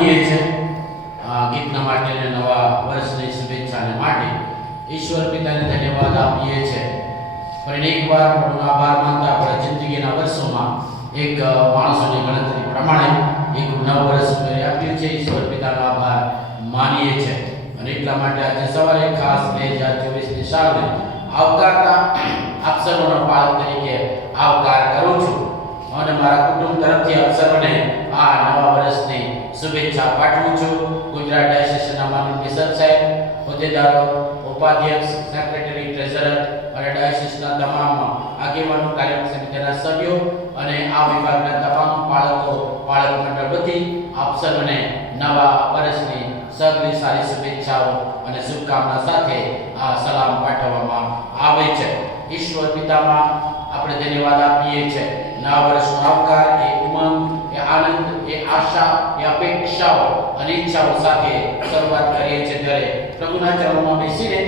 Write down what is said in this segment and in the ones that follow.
માનીએ છીએ ગીતના માટે અને નવા વર્ષની શુભેચ્છાને માટે ઈશ્વર પિતાને ધન્યવાદ આપીએ છીએ. પણ એકવાર પ્રભુનો આભાર માનતા આપણા જિંદગીના વર્ષોમાં એક માણસોની ગણતરી પ્રમાણે એક નવ વર્ષ મેળવી આપ્યું છે. ઈશ્વર પિતાનો આભાર માનીએ છીએ અને એટલા માટે આજે સવારે ખાસ 2024ની સાલને આવકારતા આપ સર્વના પાલક તરીકે આવકાર કરું છું અને મારા કુટુંબ તરફથી આપ સર્વને આ નવા વર્ષની શુભેચ્છા પાઠવું છું. ગુજરાત ડાયોસીસના માનનીય બિશપ સાહેબ, હોદ્દેદારો, ઉપાધ્યક્ષ, સેક્રેટરી, ટ્રેઝરર અને ડાયોસીસના તમામ આગેવાનો, કાર્યકારી સમિતિના સભ્યો અને આ વિભાગના તમામ પાલક મંડળ વતી આપ સર્વને નવા વર્ષની સૌથી સારી શુભેચ્છાઓ અને શુભકામના સાથે આ સલામ પાઠવવામાં આવે છે. ઈશ્વર પિતામાં આપણે ધન્યવાદ આપીએ છીએ. નવા વર્ષનો આવકાર એ ઉમંગ, એ આનંદ, એ આશા, એ અપેક્ષાઓ અને ઈચ્છાઓ સાથે શરૂઆત કરીએ છીએ. ત્યારે પ્રભુના ચરણોમાં બેસીને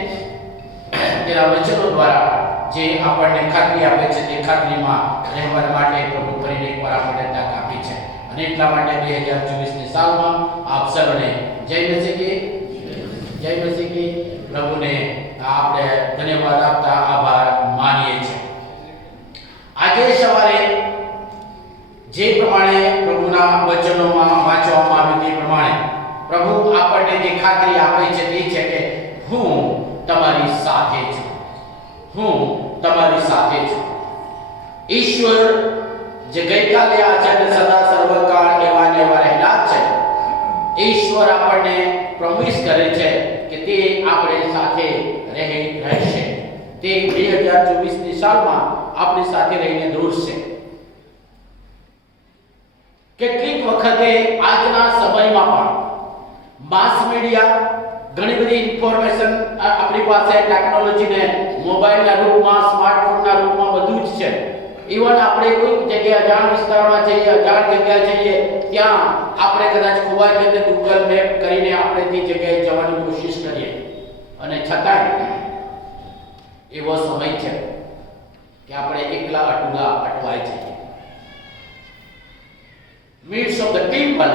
તેના વચનો દ્વારા જે આપણને ખાતરી આપે છે તે ખાતરીમાં રહેવા માટે પ્રભુ ફરીને એકવાર આપણને તક આપી છે અને એટલા માટે 2024ની સાલમાં આપ સર્વને જય મસીહ પ્રભુને આપણે ધન્યવાદ આપતા આભાર માનીએ છીએ. આજે સવારે જે પ્રમાણે પ્રભુના વચનોમાં વાંચવામાં આવ્યું તે પ્રમાણે પ્રભુ આપણને જે ખાતરી આપે છે તે છે કે હું તમારી સાથે છું, હું તમારી સાથે છું. ઈશ્વર જે ગઈકાલે આજે અને સદા સર્વકાળ એવા ને એવા રહેલા છે, ઈશ્વર આપણને પ્રોમિસ કરે છે કે તે આપણે સાથે રહેશે. તે 2024ની સાલમાં આપણી સાથે રહીને દોરશે. કેટલીક વખતે આજના સમયમાં પણ માસ મીડિયા ઘણી બધી ઇન્ફોર્મેશન આપણી પાસે ટેકનોલોજીને મોબાઈલના રૂપમાં, સ્માર્ટફોનના રૂપમાં બધું જ છે. ઇવન આપણે કોઈ જગ્યાએ અજાણ વિસ્તારમાં જઈએ, અજાણ જગ્યાએ જઈએ, ત્યાં આપણે કદાચ ખોવાઈ જઈએ તો ગૂગલ મેપ કરીને આપણે તે જગ્યાએ જવાની કોશિશ કરીએ અને છતાંય એવો સમય છે કે આપણે એકલા અટવાઈ જઈએ. Midst of the people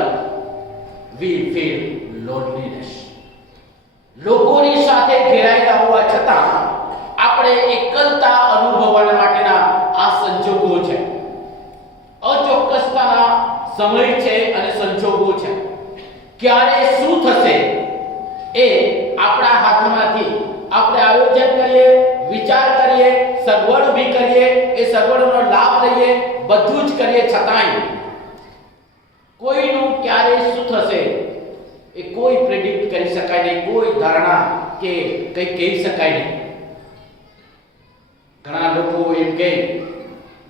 we feel loneliness. લોકોની સાથે ઘેરાયેલા હોવા છતાં આપણે એકલતા અનુભવવાના માટેના આ સંજોગો છે. અચોક્કસતાના સમય છે અને સંજોગો છે. ક્યારે શું થશે એ આપણા હાથમાંથી આપણે આયોજન કરીએ, વિચાર કરીએ, સગવડ ઊભી કરીએ, એ સગવડનો લાભ લઈએ, બધું જ કરીએ, છતાંય કોઈનું ક્યારે શું થશે એ કોઈ પ્રેડિક્ટ કરી શકાય નહીં, કોઈ ધારણા કે કંઈ કહી શકાય નહીં. ઘણા લોકો એમ કહે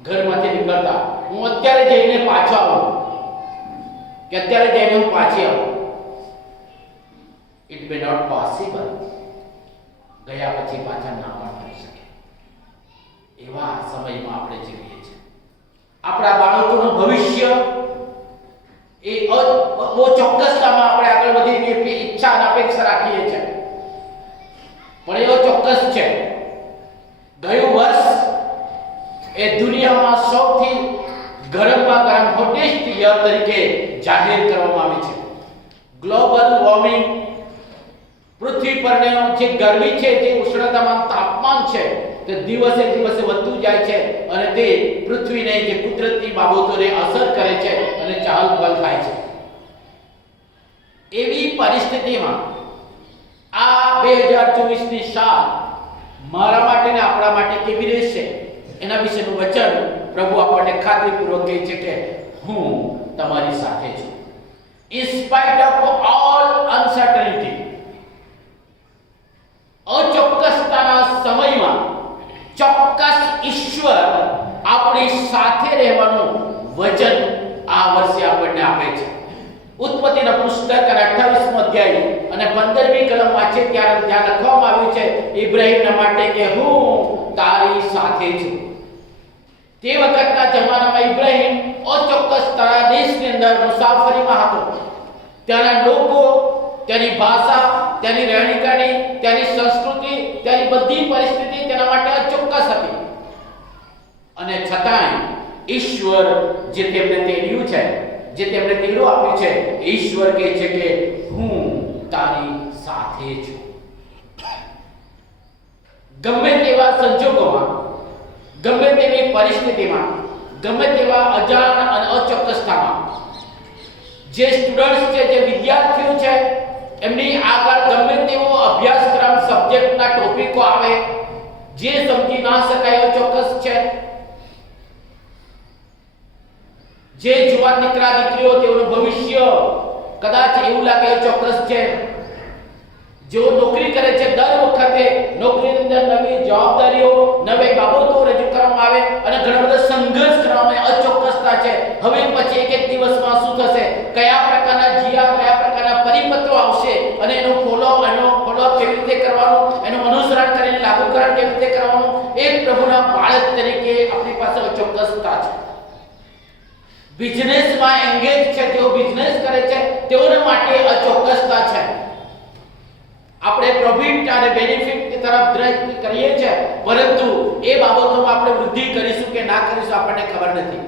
ઘરમાંથી નીકળતા, હું અત્યારે જઈને પાછો આવું કે અત્યારે જઈને હું પાછી આવું. It may not possible. ગયા પછી પાછા ના પણ થઈ શકે. એવા સમયમાં આપણે જીવીએ છીએ. આપણા બાળકોનું ભવિષ્ય એ બહુ ચોક્કસતામાં આપણે આગળ વધીને ઈચ્છા અને અપેક્ષા રાખીએ છીએ. પણ એવો ચોક્કસ છે, ગયું વર્ષ એ દુનિયામાં સૌથી ગરમમાં ગરમ હોટેસ્ટ યર તરીકે જાહેર કરવામાં આવી છે. ગ્લોબલ વોર્મિંગ, પૃથ્વી પરનો જે ગરમી છે, જે ઉષ્ણતામાન તાપમાન છે તે દિવસે દિવસે વધતું જાય છે અને તે પૃથ્વીને જે કુદરતી બાબતોને અસર કરે છે અને ચહલ-પહલ થાય છે. એવી પરિસ્થિતિમાં આ 2024ની સાલ મારા માટે ને આપણા માટે કેવી રહેશે એના વિશેનું વચન પ્રભુ આપણને ખાતરીપૂર્વક કહે છે કે હું તમારી સાથે છું. In spite of all uncertainty, અચોક્કસતાના સમયમાં ચોક્કસ ઈશ્વર આપણી સાથે રહેવાનું વચન આ વર્ષે આપણને આપે છે. ઉત્પત્તિના પુસ્તક અને 28મો અધ્યાય અને 15મી કલમ વાંચે ત્યારે ત્યાં લખવામાં આવ્યું છે ઇબ્રાહીમના માટે કે હું તારી સાથે છું. તે વખતના જમાનામાં ઇબ્રાહીમ અચોક્કસતાના દેશની અંદર મુસાફરીમાં હતો. ત્યાંના લોકો, ત્યાંની ભાષા, ત્યાંની રહેણીકરણી, ત્યાંની સંસ્કૃતિ, ત્યાંની બધી પરિસ્થિતિ તેના માટે અચોક્કસ હતી અને છતાંય ઈશ્વર જે તેમને તેડ્યું છે, જે તેમણે તેડો આપ્યો છે, ઈશ્વર કહે છે કે હું તારી સાથે છું. ગમે તેવા સંજોગોમાં, ગમે તેવી પરિસ્થિતિમાં, ગમે તેવા અજાણ અને અચોક્કસતામાં જે સ્ટુડન્ટ્સ છે, જે વિદ્યાર્થીઓ છે, એમની આગળ ગમે તેવો અભ્યાસક્રમ સબ્જેક્ટના ટોપિકો આવે જે સમજી ના શકાય ચોક્કસ છે, જે જુવાન દીકરા દીકરીઓ તેઓનું ભવિષ્ય કદાચ એવું લાગે ચોક્કસ છે, જેઓ નોકરી કરે છે, દર વખતે નોકરીની અંદર નવી જવાબદારીઓ, નવી બાબતો રજૂ કરવામાં આવે અને ઘણો બધો સંઘર્ષ કરવામાં અચોક્કસતા છે. હવે પછી એક દિવસમાં શું થશે, કયા પ્રકારના જીઆર, કયા પ્રકારના પરિપત્રો આવશે અને એનો ફોલો કેવી રીતે કરવાનો, એનું અનુસરણ કરીને લાગુકરણ કેવી રીતે કરવાનું, એક પ્રભુના બાળક તરીકે આપણી પાસે અચોક્કસતા છે. બિઝનેસમાં એન્ગેજ છે, જેઓ બિઝનેસ કરે છે તેઓના માટે અચોક્કસતા છે. આપણે પ્રોફિટ અને બેનિફિટ તરફ દ્રષ્ટિ કરીએ છીએ, પરંતુ એ બાબતોમાં આપણે વૃદ્ધિ કરીશું કે ના કરીશું આપણને ખબર નથી.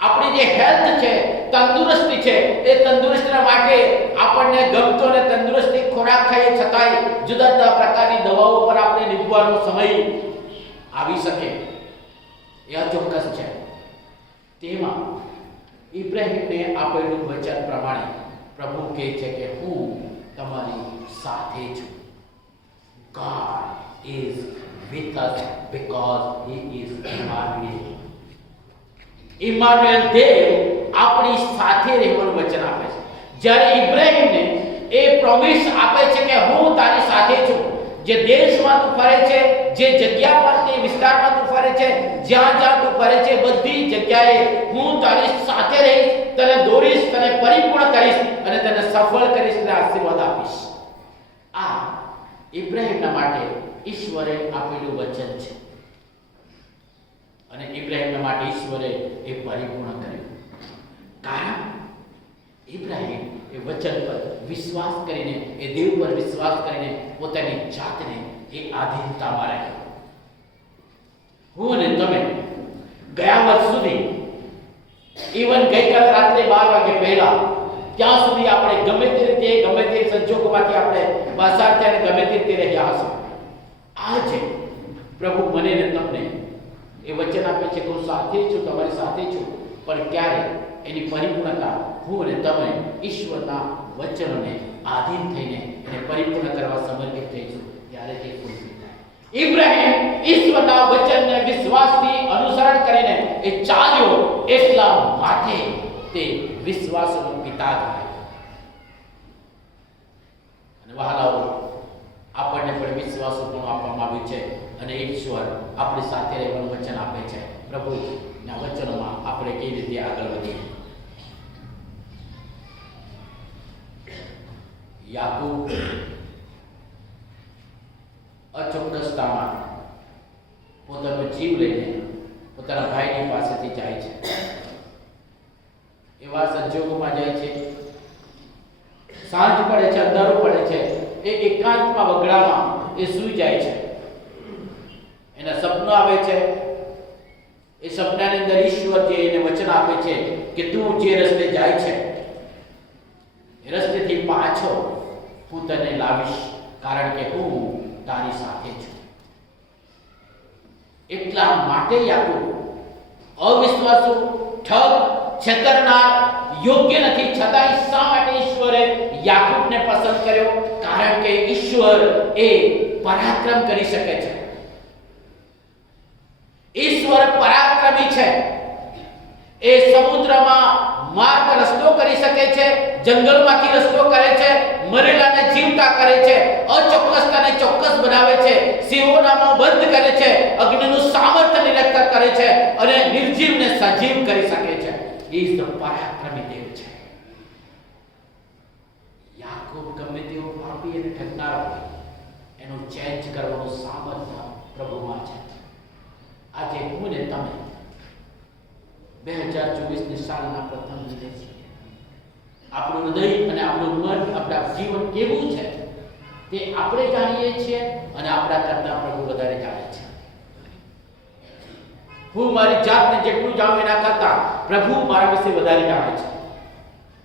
આપણી જે હેલ્થ છે, તંદુરસ્તી છે, એ તંદુરસ્તી માટે આપણને ગમતો અને તંદુરસ્તી ખોરાક ખાઈએ છતાંય જુદા જુદા પ્રકારની દવાઓ પર આપણે નીકળવાનો સમય આવી શકે, એ અચોક્કસ છે. તેમાં ઇબ્રાહીમને આપેલું વચન પ્રમાણે પ્રભુ કહે છે કે હું તમારી સાથે છું. God is with us because he is Emmanuel. ઇમ્માનુએલ દેવ આપણી સાથે રહેવાનું વચન આપે છે. જ્યારે ઇબ્રાહીમને એ પ્રોમિસ આપે છે કે હું તારી સાથે છું, જે દેશમાં તું ફરે છે, જે જગ્યા પર, તે વિસ્તારમાં તું ફરે છે, જ્યાં જ્યાં તું ફરે છે, બધી જગ્યાએ હું તારી સાથે રહીશ, તને દોરીશ, તને પરિપૂર્ણ કરીશ અને તને સફળ કરીશ અને આશીર્વાદ આપીશ. આ ઇબ્રાહીમના માટે ઈશ્વરે આપેલું વચન છે અને ઇબ્રાહીમના માટે ઈશ્વરે એ પરિપૂર્ણ કર્યું. કારણ ઇબ્રાહીમ એ વચન પર વિશ્વાસ કરીને, એ દેવ પર વિશ્વાસ કરીને પોતાની જાતને એ આધીનતામાં રાખ્યો. હું અને તમે ગયા વર્ષ સુધી, ઇવન ગઈકાલ રાત્રે 12 વાગે પહેલા, ત્યાં સુધી આપણે ગમે તે રીતે, ગમે તે સંજોગોમાંથી આપણે પસાર થઈને ગમે તે રીતે રહ્યા હશું. આજે પ્રભુ મને ને તમને એ વચન આપે છે કે હું સાથે છું, તમારી સાથે છું, પણ ક્યારે એની પરિપૂર્ણતા હું અને તમે ઈશ્વરના વચનોને આધીન થઈને એને પરિપૂર્ણ કરવા સમર્પિત થઈશું, ત્યારે તે પૂરું થાય. ઇબ્રાહીમ ઈશ્વરના વચનને વિશ્વાસથી અનુસરણ કરીને એ ચાલ્યો, એટલા માટે તે વિશ્વાસનો પિતા કહેવાય. અને વહાલાઓ, આપણને પણ વિશ્વાસો પણ આપવામાં આવ્યું છે અને ઈશ્વર આપણી સાથે રહેવાનું વચન આપે છે. પ્રભુના વચનોમાં આપણે કેવી રીતે આગળ વધીએ. યાકૂબ અચોક્કસતામાં પોતાનો જીવ લઈને પોતાના ભાઈની પાસેથી જાય છે. એવા સંજોગોમાં જાય છે, સાંજ પડે છે, અંધારું પડે છે, એ એકાંતમાં વગડામાં એ સૂઈ જાય છે. એના સપનો આવે છે. એ સપનાની અંદર ઈશ્વર જે એને વચન આપે છે કે તું જે રસ્તે જાય છે એ રસ્તેથી પાછો હું તને લાવીશ, કારણ કે હું તારી સાથે છું. એટલા માટે યાકૂબ અવિશ્વાસુ, ઠગ, છેતરનાર, યોગ્ય નથી, છતાંય શા માટે ઈશ્વરે યાકૂબને પસંદ કર્યો? કારણ કે ઈશ્વર એ પરાક્રમ કરી શકે છે. ઈશ્વર પરાક્રમી છે. એ સમુદ્રમાં માર્ગ રસ્તો કરી શકે છે, જંગલમાંથી રસ્તો કરે છે, મરેલાને જીવતા કરે છે, અચોક્કસતાને ચોક્કસ બનાવે છે, સિંહોના મોં બંધ કરે છે, અગ્નિનું સામર્થ્ય નિરક્ષર કરે છે અને નિર્જીવને સજીવ કરી શકે છે. He is the પરાક્રમી દેવ છે. યાકૂબ ગમે તેવો પાપી અને ઠગનાર હોય, એનું ચેન્જ કરવાનું સામર્થ્ય પ્રભુમાં છે. આજે હું ને તમે 2024ની સાલના પ્રથમ દિવસ, આપણું હૃદય અને આપણું મન, આપણા જીવન કેવું છે તે આપણે જાણીએ છીએ અને આપણા કરતા પ્રભુ વધારે જાણે છે. હું મારી જાતને જેટલું જાણું એના કરતા પ્રભુ મારા વિશે વધારે જાણે છે.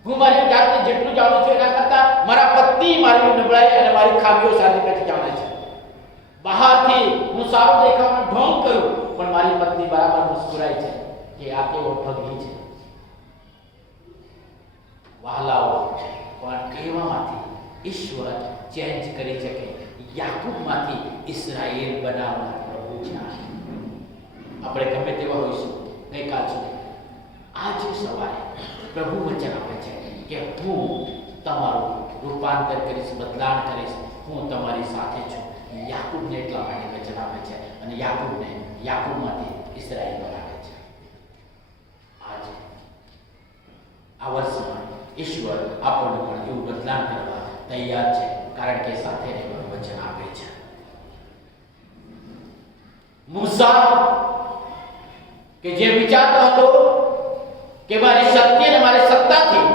હું મારી જાતને જેટલું જાણું છું એના કરતાં મારા પત્ની મારી નબળાઈ અને મારી ખામીઓ સારી રીતે જાણે છે. બહારથી હું સારો દેખાવાનો ઢોંગ કરું પણ મારી પત્ની બરાબર મુસ્કુરાય છે કે આ કેવો ઠગી છે. વહાલાઓ, પણ એવામાંથી ઈશ્વર ચેન્જ કરી શકે. યાકૂબમાંથી ઇઝરાયેલ બનાવનાર પ્રભુ છે. આપણે ગમે તેવા હોઈશું ગઈકાલ સુધી, આજે સવારે પ્રભુ વચન આપે છે કે હું તમારું રૂપાંતર કરીશ, બદલાણ કરીશ, હું તમારી સાથે છું. યાકૂબને એટલા માટે વચન આપે છે અને યાકૂબમાંથી ઇઝરાયેલ બનાવે છે. આજે આ વર્ષમાં ઈશ્વર આપણને પણ એવું બદલાણ કરવા તૈયાર છે, કારણ કે સાથે રહેવાનું વચન આપે છે. મૂસા કે જે વિચારતો હતો કે મારી શક્તિ અને મારી સત્તાથી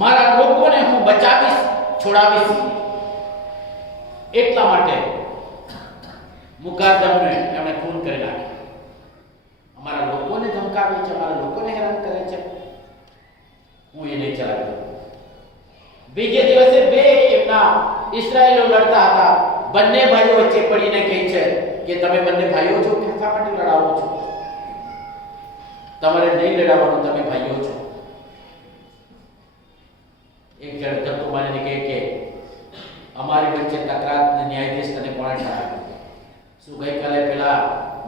મારા લોકોને હું બચાવીશ, છોડાવીશ, એટલા માટે મુકાદ્દમને એમણે ખૂન કરી નાખ્યો. અમારા લોકોને ધમકાવે છે, અમારા લોકોને હેરાન કરે છે, હું એ નહીં ચલાવી દઉં. બીજે દિવસે બે એમના ઇસ્રાયેલો લડતા હતા. બંને ભાઈઓ વચ્ચે પડીને કહે છે કે તમે બંને ભાઈઓ છો, શા માટે લડાવો છો? તમારે નહીં લડાવવાનું, તમે ભાઈઓ છો. એક જણ ધક્કો મારીને કહે કે અમારી વચ્ચે તકરાર ન્યાયાધીશ તને કોણે ઠરાવ્યો? શું ગઈકાલે પેલા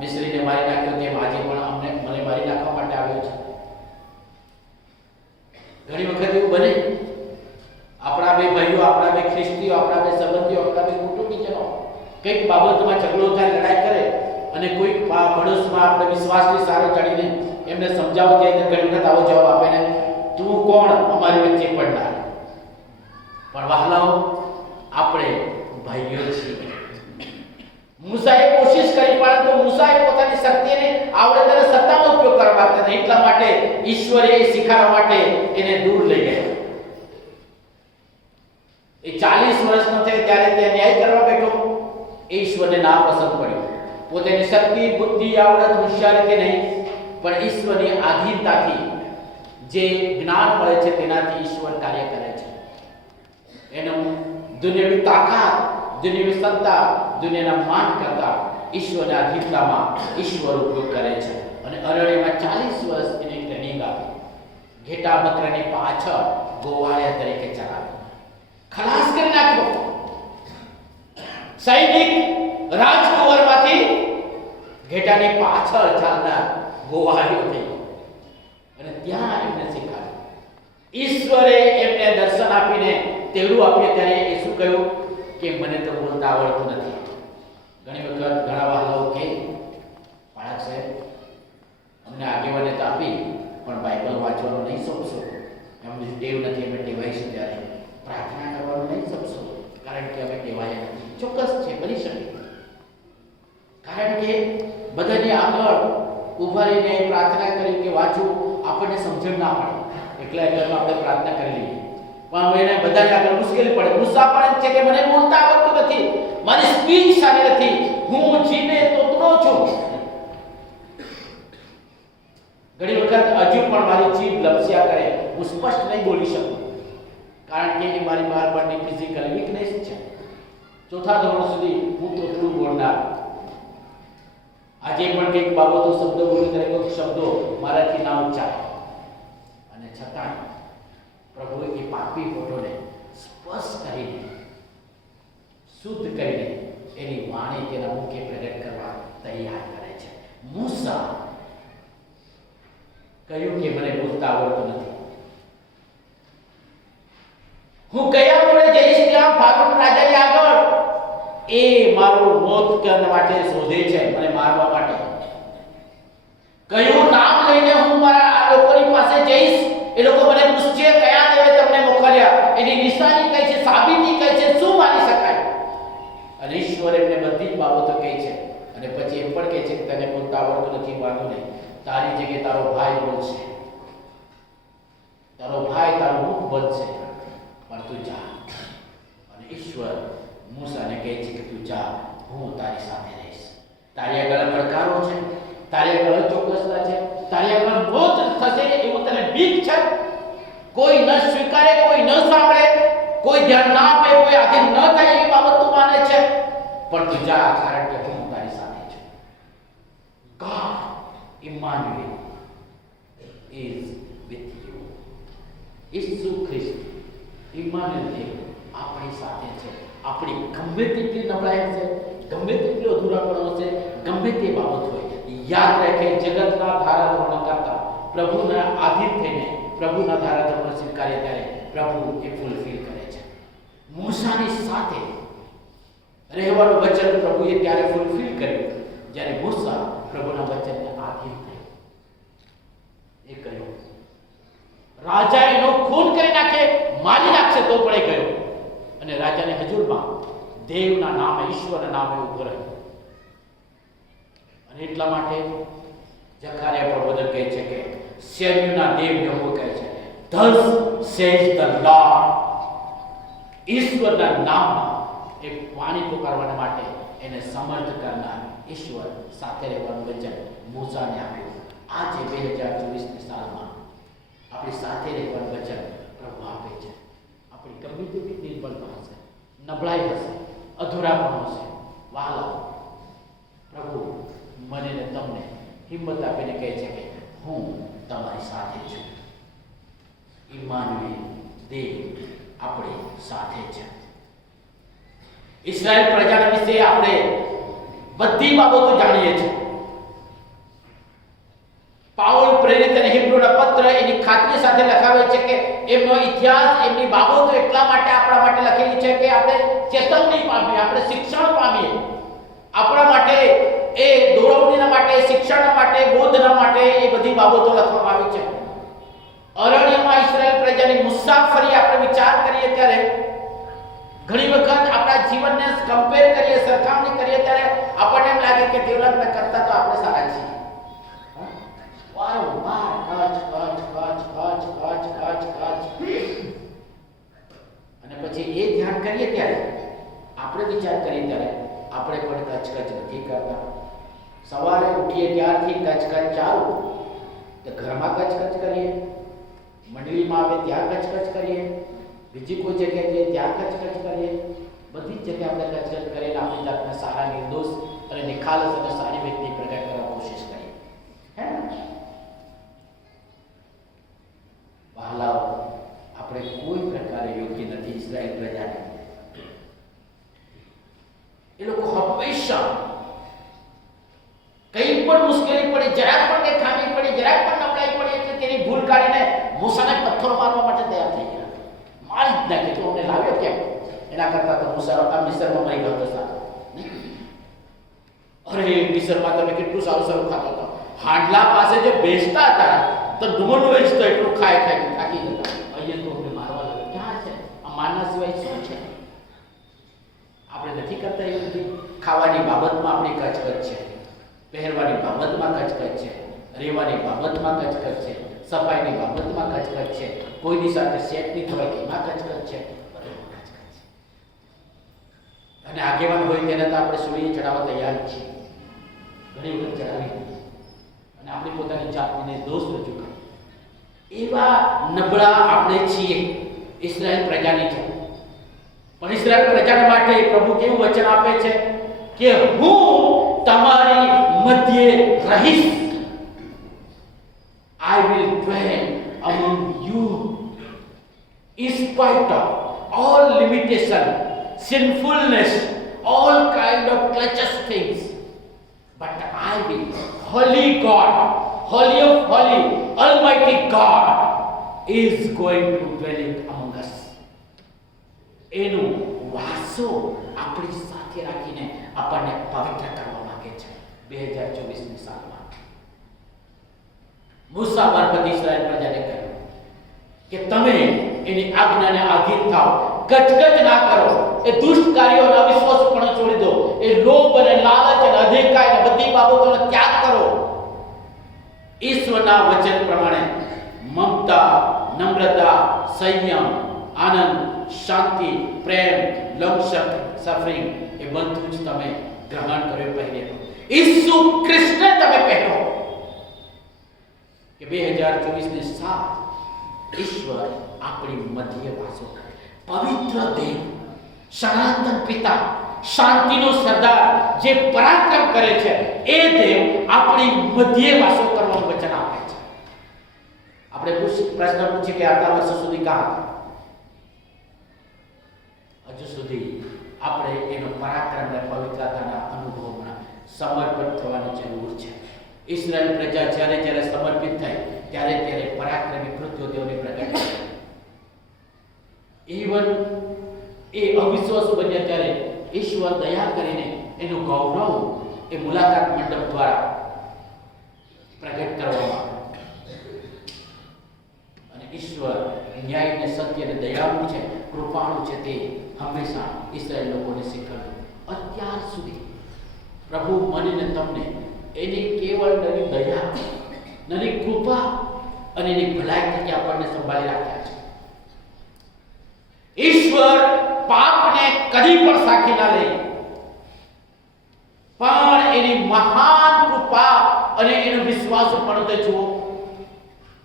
મિસ્ત્રીને મારી નાખ્યો તેમ આજે પણ મને મારી નાખવા માટે આવ્યો છે? ઘણી વખત એવું બને, આપણા બે ભાઈઓ, આપણા બે ખ્રિસ્તીઓ, આપણા બે સંબંધીઓ, આપણા બે કુટુંબીજનો કંઈક બાબતમાં ઝઘડો થાય, લડાઈ કરે અને કોઈક પડોશમાં આપણે વિશ્વાસની સારો જાણીને એમને સમજાવો ત્યારે ઘણી વખત આવો જવાબ આપે ને, તું કોણ અમારી વચ્ચે પડનાર? પણ વહાલાઓ, આપણે ભાઈઓ છીએ. મૂસાએ કોશિશ કરી, પરંતુ મૂસાએ પોતાની શક્તિ અને આવડત અને સત્તાનો ઉપયોગ કરવા માંગતા હતા. એટલા માટે ઈશ્વરે એ શીખવવા માટે એને દૂર લઈ ગયા. એ 40 વર્ષનો થયો ત્યારે તે ન્યાય કરવા બેઠો. એ ઈશ્વરને ના પસંદ પડ્યો. પોતાની શક્તિ, બુદ્ધિ, આવડત, હોશિયારી નહીં, પણ ઈશ્વરની આધીનતાથી જે જ્ઞાન મળે છે તેનાથી ઈશ્વર કાર્ય કરે છે. એનું દુનિયાવી તાકાત, દુનિયાવી સત્તા, દુનિયાના માન કરતા ઈશ્વરના અધીનતામાં ઈશ્વર ઉપયોગ કરે છે. અને અરણ્યમાં 40 વર્ષ એને ટ્રેનિંગ આપી. ઘેટા બકરાની પાછળ ગોવાળિયા તરીકે ચલાવ્યો, ખલાસ કરી નાખ્યો. સૈનિક રાજકુંવરમાંથી ઘેટાની પાછળ ચાલનાર ગોવાળિયો થયો અને ત્યાં એમને શીખવાડ્યું. ઈશ્વરે એમને દર્શન આપીને તેડું આપ્યું ત્યારે એ શું કહ્યું કે મને તો બોલતા આવડતું નથી. ઘણી વખત ઘણા વહાલાઓ કે બાળક સાહેબ અમને આગેવાને તો આપી પણ બાઇબલ વાંચવાનો નહીં સમજો, એમને ટેવ નથી, અમે ટેવાઈશું ત્યારે પ્રાર્થના કરવાનું નહીં સમજો, કારણ કે અમે ટેવાયા નથી. ચોક્કસ છે, બની શકે, કારણ કે બધાની આગળ ઉભા રહીને પ્રાર્થના કરી કે વાંચવું આપણને સમજણ ના પડે, એટલે ઘરમાં આપણે પ્રાર્થના કરી લઈએ. પણ એને બધાને આગળ મુશ્કેલી પડે. મૂસા પણ છે કે મને બોલતા આવડતું નથી, મારી સ્પીચ સારી નથી, હું જીભે તોતરો છું. ઘણી વખત હજુ પણ મારી જીભ લપસ્યા કરે, હું સ્પષ્ટ નહીં બોલી શકું, કારણ કે એ મારી બાળપણની ફિઝિકલ વીકનેસ છે. 4થા ધોરણ સુધી હું તોતરું બોલનાર. આજે પણ કંઈક બાબતો શબ્દો બોલી ત્યારે કોઈ શબ્દો મારાથી ના ઉચ્ચાર, અને છતાં પ્રભુએ એ પાપી ફોટોને સ્પર્શ કરીને, શુદ્ધ કરીને એની વાણી તેના મુખે પ્રગટ કરવા તૈયાર કરે છે. મૂસા કહ્યું કે મને બોલતા આવડતું નથી, હું કયા મોડે જઈશ ત્યાં ફારૂક રાજાની આગળ, એ મારું મોત કરવા માટે શોધે છે, મને મારવા માટે. કયું નામ લઈને હું મારા આ લોકોની પાસે જઈશ, એ લોકો મને પૂછશે કયા દેવે તમને મોકલ્યા, એની નિશાની કઈ છે, સાબિતી કઈ છે, શું માની શકાય? અને ઈશ્વર એમને બધી જ બાબતો કહે છે. અને પછી એમ પણ કહે છે કે તને બોલતા આવડતું નથી, વાંધો નહીં, તારી જગ્યાએ તારો ભાઈ બોલશે, તારો ભાઈ તારું મુખ બનશે, પણ તું જા. અને ઈશ્વર મૂસાને કહે છે કે તું જા, હું તારી સાથે રહીશ. તારી આગળ પડકારો છે, તારી આગળ ચોક્કસતા છે, તારી આગળ મોત થશે એવું તને બીક છે? કોઈ ન સ્વીકારે, કોઈ ન સાંભળે, કોઈ ધ્યાન ના આપે, કોઈ આધીન ન થાય એવી બાબત તું માને છે, પણ તું જા, કારણ કે હું તારી સાથે છું. God Emmanuel is with you. ઈસુ ખ્રિસ્ત ઇમ્માનુએલ આપણી સાથે છે. આપણી ગમે તેટલી નબળાઈ હશે, ગમે તેટલો અધૂરાપણો હશે, ગમે તે બાબત હોય, યાદ રાખે જગતના ધારાધોરણ કરતા પ્રભુના આધીન થઈને પ્રભુના ધારાધોરણ સ્વીકારે ત્યારે પ્રભુ એ ફૂલફિલ કરે છે. મૂસાની સાથે રહેવાનું વચન પ્રભુએ ત્યારે ફૂલફિલ કર્યું જ્યારે મૂસા પ્રભુના વચનને આધીન થયો. એ કહ્યું રાજા એનો ખૂન કરી નાખે, મારી નાખશે તો પણ એ ગયો અને રાજાને હજુરમાં દેવના નામે, ઈશ્વરના નામે ઉભો રહ્યો. અને એટલા માટે જકારિયા પ્રબોધક કહે છે કે સૈન્યના દેવ યહોવા કહે છે, thus says the Lord. ઈશ્વરના નામમાં એક વાણી પુકારવા માટે એને સમર્થ કરનાર ઈશ્વર સાથે રહેવાનું વચન મૂસાને આપ્યું. આજે 2024ની સાલમાં આપણી સાથે રહેવાનું વચન પ્રભુ આપે છે. આપણી ગમે તેવી નિર્બળતા હશે, નબળાઈ હશે, અધૂરાપણું હશે, વહાલા પ્રભુ મને ને તમને હિંમત આપીને કહે છે કે હું તમારી સાથે છું. ઇમ્માનુએલ, દેવ આપણી સાથે છે. ઇસ્રાએલ પ્રજાના વિશે આપણે બધી બાબતો જાણીએ છીએ. પાઉલ પ્રેરિત અને હિબ્રુના પત્ર એની ખાતરી સાથે લખાવે છે કે એમનો ઇતિહાસ, એમની બાબતો એટલા માટે આપણા માટે લખેલી છે કે આપણે ચેતવણી પામીએ, આપણે શિક્ષણ પામીએ. આપણા માટે એ દોરવણીના માટે, શિક્ષણના માટે, બોધના માટે એ બધી બાબતો લખવામાં આવી છે. અરણ્યમાં ઇસ્રાએલ પ્રજાની મુસાફરી આપણે વિચાર કરીએ ત્યારે ઘણી વખત આપણા જીવનને કમ્પેર કરીએ, સરખામણી કરીએ ત્યારે આપણને એમ લાગે કે ડેવલપમેન્ટ કરતા તો આપણે સારા છીએ. વારંવાર અને પછી એ ધ્યાન કરીએ ત્યારે, આપણે વિચાર કરીએ ત્યારે આપણે પણ કચકચ નથી કરતા. સવારે ઉઠીએ ત્યારથી કચકચ ચાલુ, તો ઘરમાં કચકચ કરીએ, મંડળીમાં આવે ત્યાં કચકચ કરીએ, બીજી કોઈ જગ્યાએ જઈએ ત્યાં કચકચ કરીએ. બધી જ જગ્યાએ આપણે કચકચ કરીને આપણી જાતને સારા, નિર્દોષ અને નિખાલસ અને સારી વ્યક્તિ પ્રગટ કરવા કોશિશ કરીએ. હે વહાલાઓ, આપણે કોઈ પ્રકારે યોગ્ય નથી. ઇસ્રાએલ પ્રજાને એ લોકો હંમેશા કંઈ પણ મુશ્કેલી પડી, જરાક પણ કંઈ ખામી પડી, જરાક પણ નબળાઈ પડી એટલે તેની ભૂલ કાઢીને મૂસાને પથ્થરો મારવા માટે તૈયાર થઈ ગયા. મારી જ નાખે તો અમને લાવ્યો કેમ? એના કરતા તો મૂસા મિસરમાં મરી ગયો તો સારું. અરે મિસરમાં તમે કેટલું સારું સારું ખાતા હતા. હાંડલા પાસે જે બેસતા હતા તો ડુમરનો વેચતો એટલું ખાઈ થાકી જતા. અહીંયા તો અમને મારવા લાગે. ક્યાં છે આ મારના સિવાય શું છે? આપણે નથી કરતા એવું નથી. ખાવાની બાબતમાં આપણી કચકચ છે, પહેરવાની બાબતમાં કચકચ છે, રહેવાની બાબતમાં કચકચ છે, સફાઈની બાબતમાં કચકચ છે, કોઈની સાથે સેટ નહીં થવાય એમાં કચકચ છે, બધું કચકચ છે. અને આગેવાન હોય તેને તો આપણે સૂર્ય ચડાવવા તૈયાર છીએ, ઘણી વખત ચડાવી અને આપણી પોતાની જાતને દોષ રજૂ કરી. એવા નબળા આપણે છીએ. ઇસ્રાએલ પ્રજાની છે, પણ ઇસ્રાએલ પ્રજાને માટે પ્રભુ કેવું વચન આપે છે કે હું તમારી મધ્યે રહીશ. I will dwell among you in spite of all limitation, sinfulness, all kind of clutches things. But I will, holy God, holy of holy, almighty God is going to dwell among us. એનો વાસો આપણી સાથે રાખીને આપણને પવિત્ર કરવા માંગે છે 2024ની સાલમાં. મૂસા મારફત ઇસ્રાએલ પ્રજાને કહ્યું કે તમે એની આજ્ઞાને આધીન થાઓ, કચકચ ના કરો, એ દુષ્ટ કાર્યો અને અવિશ્વાસપણું છોડી દો, એ લોભ અને લાલચ અને અધિકાર અને બધી બાબતોનો ત્યાગ કરો. ઈશ્વરના વચન પ્રમાણે મમતા, નમ્રતા, સંયમ, આનંદ, શાંતિ, પ્રેમ, લોંગ સફરિંગ એ બધું જ તમે ગ્રહણ કર્યો, પહેર્યો. ઈસુ કૃષ્ણ તમે પહેરો. કે 2024ની સાલ ઈશ્વર આપણી મધ્ય વાસો કરે. પવિત્ર દેવ, સનાતન પિતા, શાંતિનો સરદાર જે પરાક્રમ કરે છે, એ દેવ આપણી મધ્ય વાસો કરવાનું વચન આપે છે. આપણે પ્રશ્ન પૂછીએ કે આટલા વર્ષો સુધી કાં હતા? હજુ સુધી આપણે એનો પરાક્રમ અને પવિત્રતાના અનુભવમાં સમર્પિત થવાની જરૂર છે. ઇસ્રાયેલ પ્રજા જ્યારે જ્યારે સમર્પિત થઈ ત્યારે ત્યારે પરાક્રમી કૃત્યો તેઓને પ્રગટ કર્યા. ઇવન એ અવિશ્વાસુ બન્યા ત્યારે ઈશ્વર દયા કરીને એનું ગૌરવ એ મુલાકાત મંડપ દ્વારા પ્રગટ કરવામાં આવ્યું. અને ઈશ્વર ન્યાય અને સત્ય અને દયાળુ છે, કૃપાળુ છે, તે હંમેશા ઇસ્રાયેલ લોકોને શીખવ્યું. અત્યાર સુધી પ્રભુ મને ને તમને એની કેવળ નરી દયા, નરી કૃપા અને એની ભલાઈ થકી આપણને સંભાળી રાખ્યા છે. ઈશ્વર પાપને કદી પણ સાખી ના લે, પણ એની મહાન કૃપા અને એનો વિશ્વાસ પણ તે જુઓ.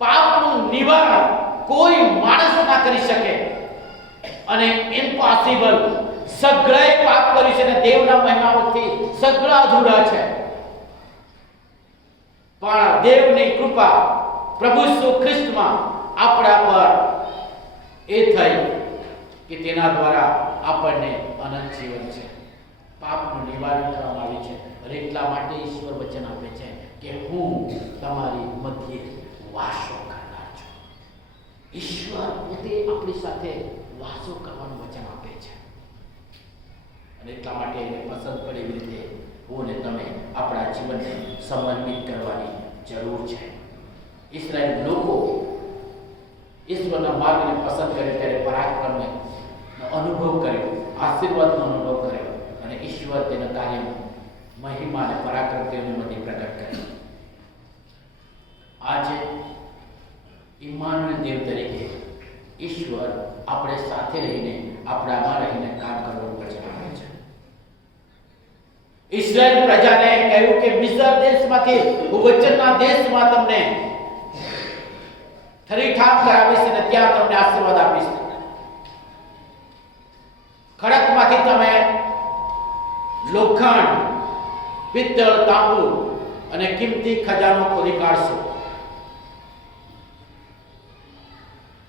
પાપનું નિવારણ કોઈ માણસ ના કરી શકે અને ઇમ્પોસિબલ. સગળાએ પાપ કર્યું છે અને દેવના મહિમાઓથી સગળા અધૂરા છે. પણ દેવની કૃપા પ્રભુ ઈસુ ખ્રિસ્તમાં આપણા પર એ થઈ કે તેના દ્વારા આપણને અનંત જીવન છે, પાપનું નિવારણ કરવામાં આવ્યું છે. અને એટલા માટે ઈશ્વર વચન આપે છે કે હું તમારી મધ્યે વાસો કરનાર છું. ઈશ્વર પોતે આપણી સાથે વાસો કરવાનું વચન આપે છે. અને એટલા માટે એને પસંદ પડે એવી રીતે હું ને તમે આપણા જીવનને સમર્પિત કરવાની જરૂર છે. ઇસ્રાયેલ લોકો ઈશ્વરના માર્ગને પસંદ કરે ત્યારે પરાક્રમને અનુભવ કર્યો, આશીર્વાદનો અનુભવ કર્યો અને ઈશ્વર તેના કાર્યમાં મહિમા અને પરાક્રમ તેની મધ્ય પ્રગટ કર્યો. આજે ઇમ્માનુએલ દેવ તરીકે ઈશ્વર આપણે સાથે રહીને, આપણામાં રહીને કામ કરવાનું વચન આપે છે. ઇસ્રાયેલ પ્રજાને કહ્યું કે મિસ્ર દેશમાંથી હું વચનના દેશમાં તમને ઠરીઠામ કરાવીશ અને ત્યાં તમને આશીર્વાદ આપીશ. ખડકમાંથી તમે લોખંડ, પિત્તળ, તાંબુ અને કિંમતી ખજાનો ખોદી કાઢશો.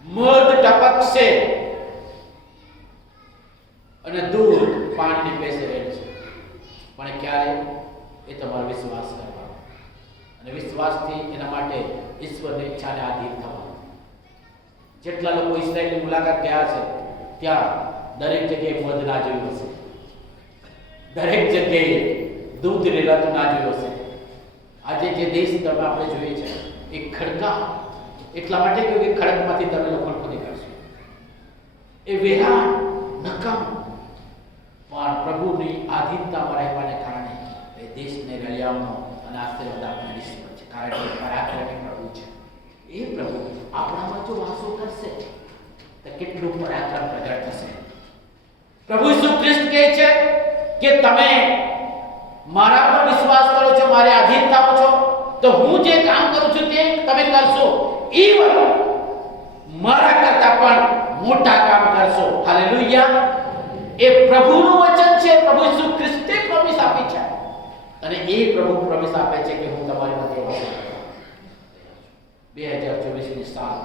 મધ ટપકશે અને દૂધ પાણીની પેસે રહેશે. પણ ક્યારે? એ તમારો વિશ્વાસ કરવાનો અને વિશ્વાસથી એના માટે ઈશ્વરની ઈચ્છાને આધીન થવાનું. જેટલા લોકો ઇસ્રાયેલની મુલાકાત ગયા છે ત્યાં દરેક જગ્યાએ મધ ના જોયું હશે, દરેક જગ્યાએ દૂધ રેલાતું ના જોયું હશે. આજે જે દેશ તમે આપણે જોઈએ છે એ ખડકા એટલા માટે કે ખડકમાંથી તમે લોખંડ ખોદી કાઢશો. એ વેરાન નકામ, પણ પ્રભુની આધીનતામાં રહેવાને કારણે એ દેશને રળિયામણો અને આશીર્વાદ આપનાર ઈશ્વર છે. કારણ કે પરાક્રમી પ્રભુ છે. એ પ્રભુ આપણામાં જો વાસો કરશે તો કેટલું પરાક્રમ પ્રગટ થશે. પ્રભુ ઈસુ ખ્રિસ્ત કહે છે કે તમે મારા પર વિશ્વાસ કરો છો, મારે આધીનતાઓ છો, તો હું જે કામ કરું છું તે તમે કરશો. ઈવન મારા કરતા પણ મોટા કામ કરશો. હાલેલુયા! એ પ્રભુનું વચન છે. પ્રભુ ઈસુ ખ્રિસ્તે પ્રોમિસ આપી છે અને એ પ્રભુ પ્રોમિસ આપે છે કે હું તમારી સાથે વાસો કરું. 2024ની સાલ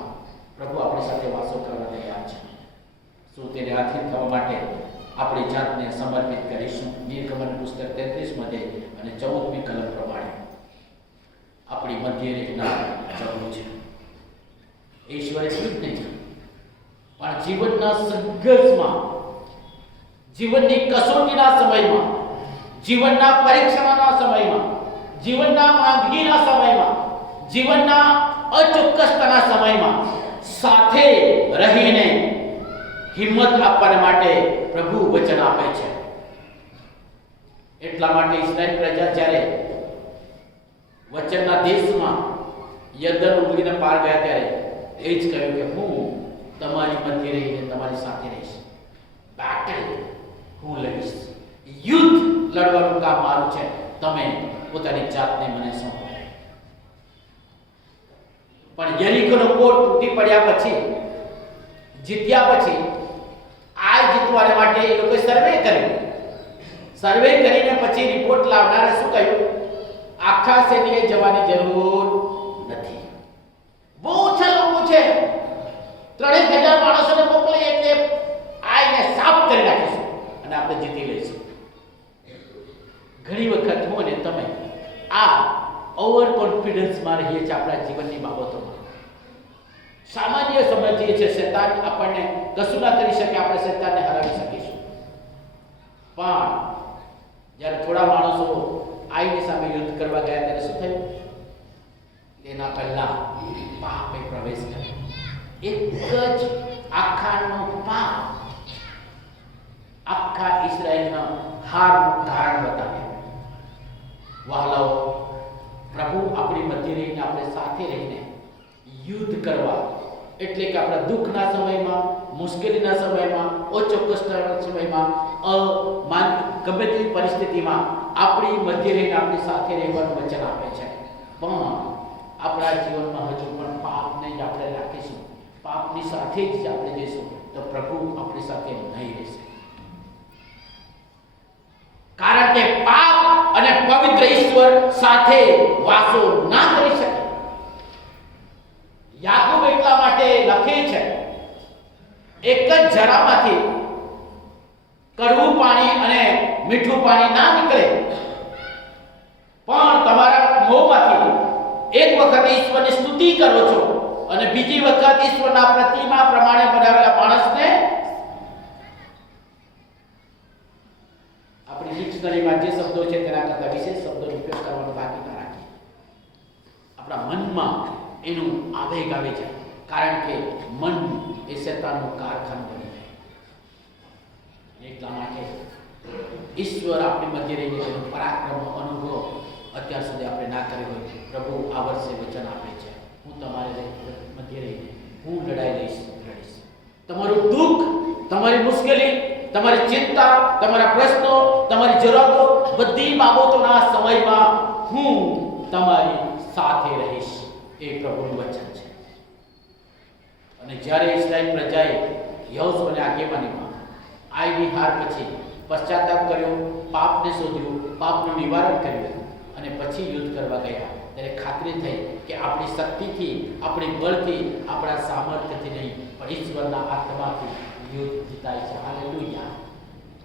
પ્રભુ આપણી સાથે વાસો કરવા તૈયાર છે. શું તેને આધીન થવા માટે આપણી જાતને સમર્પિત કરીશું? નિર્ગમન પુસ્તક 33 અને 14મી કલમ પ્રમાણે આપણી મધ્ય રહેનાર જરૂર છે. ઈશ્વરે શું નહીં, પણ જીવનના સંઘર્ષમાં, જીવનની કસોટીના સમયમાં, જીવનના પરીક્ષણના સમયમાં, જીવનના માંદગીના સમયમાં, જીવનના અચોક્કસતાના સમયમાં સાથે રહીને હિંમત આપવા માટે પ્રભુ વચન આપે છે. એટલા માટે ઇસ્રાયેલ પ્રજા જ્યારે વચનના દેશમાં યર્દન ઉગલીને પાર ગયા ત્યારે એ જ કહ્યું કે હું તમારી મધ્ય રહીને તમારી સાથે રહીશ. બેટલ હું લઈશ, યુદ્ધ લડવાનું કામ મારું છે, તમે પોતાની જાતને મને સોંપો. યરીકોનો કોટ તૂટી પડ્યા પછી, જીત્યા પછી આ જીતવાને માટે એ લોકોએ સર્વે કર્યું. સર્વે કરીને પછી રિપોર્ટ લાવનારે શું કહ્યું? આખા સૈન્યએ જવાની જરૂર નથી. બહુ ઓછા લોકો છે, 3000 માણસોને મોકલે એટલે આઈને સાફ કરી નાખીશું અને આપણે જીતી લઈશું. ઘણી વખત હું અને તમે આ ઓવર કોન્ફિડન્સમાં રહીએ છીએ આપણા જીવનની બાબતોમાં. સામાન્ય સમજીએ છીએ શૈતાન આપણને કશું ના કરી શકે, આપણે શૈતાનને હરાવી શકીશું. પણ જ્યારે થોડા માણસો આઈની સામે યુદ્ધ કરવા ગયા ત્યારે શું થયું? એના પહેલા પાપે પ્રવેશ કર્યો. એક જ આખાનો પાપ આખા ઇઝરાયલના હારનું કારણ બતાવ્યું. વહાલાઓ, પ્રભુ આપણી મધ્ય રહીને, આપણે સાથે રહીને યુદ્ધ કરવા, એટલે કે આપણા દુઃખના સમયમાં, મુશ્કેલીના સમયમાં, અચોક્કસના સમયમાં, ગમે તેવી પરિસ્થિતિમાં આપણી મધ્ય રહીને આપણી સાથે રહેવાનું વચન આપે છે. પણ આપણા જીવનમાં હજુ પણ પાપને જ આપણે રાખીશું, પાપની સાથે જ આપણે જઈશું, તો પ્રભુ આપણી સાથે નહીં રહેશે. કારણ કે પાપ અને પવિત્ર ઈશ્વર સાથે વાસો ના કરી શકે. યાકૂબ એટલા માટે લખે છે, એક જ જરામાંથી કડવું પાણી અને મીઠું પાણી ના નીકળે, પણ તમારા મોંમાંથી એક વખત ઈશ્વરની સ્તુતિ કરો છો અને બીજી વખત ઈશ્વરના પ્રતિમા પ્રમાણે બનાવેલા માણસને આપણી ડિક્શનરીમાં જે શબ્દો છે તેના કરતા વિશેષ શબ્દોનો ઉપયોગ કરવાનો બાકી ના રાખીએ. આપણા મનમાં એનું આવેગ આવે છે, કારણ કે મન એ શૈતાનનું કારખાનું બની જાય. એટલા માટે ઈશ્વર આપણી મધ્ય રહીને તેનો પરાક્રમનો અનુભવ અત્યાર સુધી આપણે ના કર્યો હોય, પ્રભુ આ વર્ષે વચન આપે છે, હું તમારે મધ્ય રહીને હું લડાઈ લડીશ. તમારું દુઃખ, તમારી મુશ્કેલી, તમારી ચિંતા, તમારા પ્રશ્નો, તમારી જરૂરતો, બધી બાબતોના સમયમાં હું તમારી સાથે રહીશ. એ પ્રભુનું વચન છે. અને જ્યારે ઇસ્રાયેલ પ્રજાએ યહોશુઆની આગેવાનીમાં આઈની હાર પછી પશ્ચાતાપ કર્યો, પાપને શોધ્યું, પાપનું નિવારણ કર્યું અને પછી યુદ્ધ કરવા ગયા, ત્યારે ખાતરી થઈ કે આપણી શક્તિથી, આપણી બળથી, આપણા સામર્થ્યથી નહીં, પણ ઈશ્વરના આત્માથી યુદ્ધ જીતાય છે. હાલેલુયા.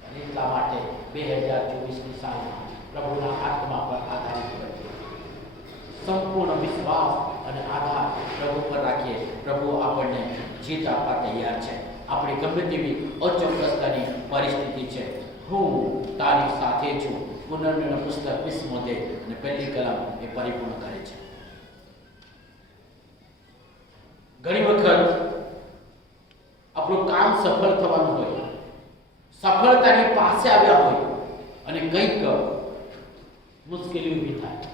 અને એટલા માટે 2024ની સાલમાં પ્રભુના આત્મા પર આધારિત બનીએ, સંપૂર્ણ વિશ્વાસ અને આધાર પ્રભુ પર રાખીએ. પ્રભુ આપણને જીત આપવા તૈયાર છે. આપણી ગમે તેવી અચોક્કસતાની પરિસ્થિતિ છે, હું તારી સાથે છું. પુનર્નિર્માણ પુસ્તક 20 અને પહેલી કલમ એ પરિપૂર્ણ કરે છે. ઘણી વખત આપણું કામ સફળ થવાનું હોય, સફળતાની પાસે આવ્યા હોય અને કંઈક મુશ્કેલી ઊભી થાય.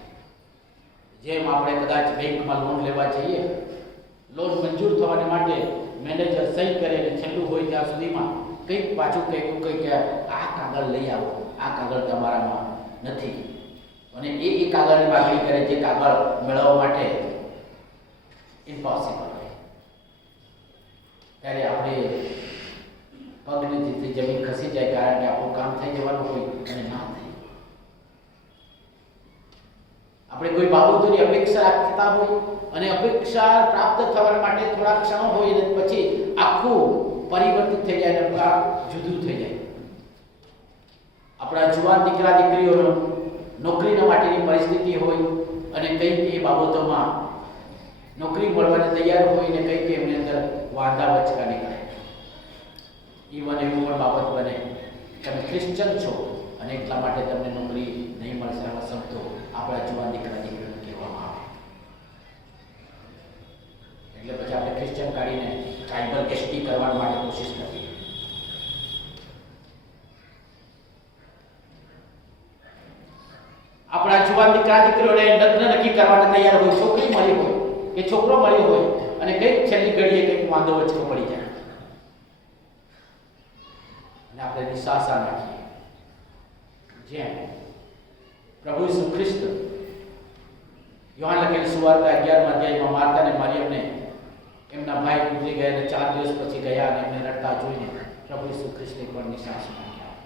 જેમ આપણે કદાચ બેંકમાં લોન લેવા જઈએ, લોન મંજૂર થવાને માટે મેનેજર સહી કરે અને છેલ્લું હોય ત્યાં સુધીમાં કંઈક પાછું કહ્યું કે આ કાગળ લઈ આવો, આ કાગળ તમારામાં નથી, અને એ કાગળની માગણી કરે જે કાગળ મેળવવા માટે ઇમ્પોસિબલ હોય. ત્યારે આપણે પગની નીચે જમીન ખસી જાય, કારણ કે આપણું કામ થઈ જવાનું હોય અને ના થાય. આપણે કોઈ બાબતોની અપેક્ષા રાખતા હોય અને અપેક્ષા પ્રાપ્ત થવા માટે થોડા ક્ષણો હોય અને પછી આખું પરિવર્તિત થઈ જાય અને જુદું થઈ જાય. આપણા જુવાન દીકરા દીકરીઓનો નોકરીના માટેની પરિસ્થિતિ હોય અને કંઈક એ બાબતોમાં નોકરી મળવાને તૈયાર હોય ને કંઈક એમની અંદર વાંધા વચકા નીકળે. એવું પણ બાબત બને, તમે ક્રિશ્ચન છો અને એટલા માટે તમને નોકરી નહીં મળશે. આવા શબ્દો આપણા જુવાન દીકરા દીકરીઓને કહેવામાં આવે. એટલે પછી આપણે ક્રિશ્ચન કાઢીને ટ્રાઇબલ એસટી કરવા માટે કોશિશ કરીએ. આપણા જુવાન દીકરા દીકરીઓને લગ્ન નક્કી કરવાને તૈયાર હોય, છોકરી મળી હોય કે છોકરો મળ્યો હોય અને કંઈક છેલ્લી ઘડીએ કંઈક વાંધો વચકો પડી જાય અને આપણે નિશાસા નાખીએ. જેમ પ્રભુ ઈસુ ખ્રિસ્ત યોહાન લખેલી સુવાર્તા 11મા અધ્યાયમાં માર્તા અને મરિયમને એમના ભાઈ ગુજરી ગયા અને 4 દિવસ પછી ગયા અને એમને રડતા જોઈને પ્રભુ ઈસુ ખ્રિસ્તે પર નિશ્વાસ નાખ્યા.